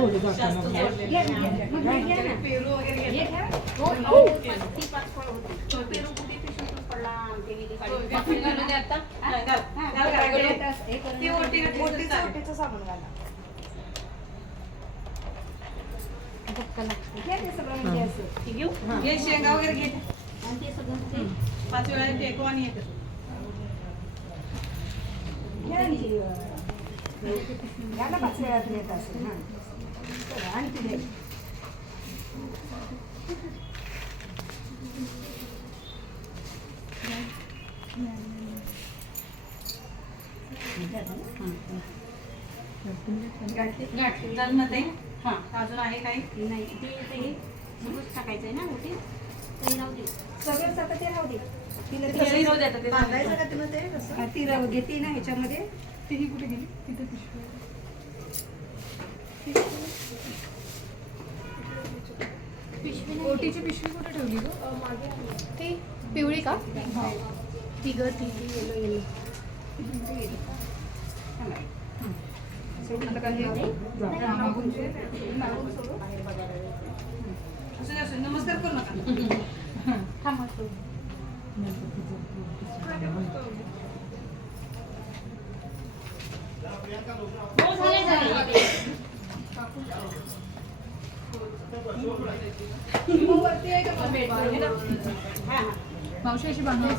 थोडी जाताना पेरू वगैरे साबण घाला. घे शेंगा वगैरे घे. 5 वेळा टेको आणि येते. घ्या ना 5 वेळा येत असेल ना. आणि तिथे हा अजून आहे काही नाही. ते सगळंच टाकायचंय ना मोठी ते राहू दे. सगळंच आता ते राहू दे. बांधायचं का तुला ते कसं ती राहू घेते ना ह्याच्यामध्ये. तीही कुठे गेली तिथे पिशवी ओटीची पिशवी कुठे ठेवली गं? मागे ती पिवळी का? ती ग ती येलो येलो. नमस्कार करू नका. थांबा मावशी अशी बांधून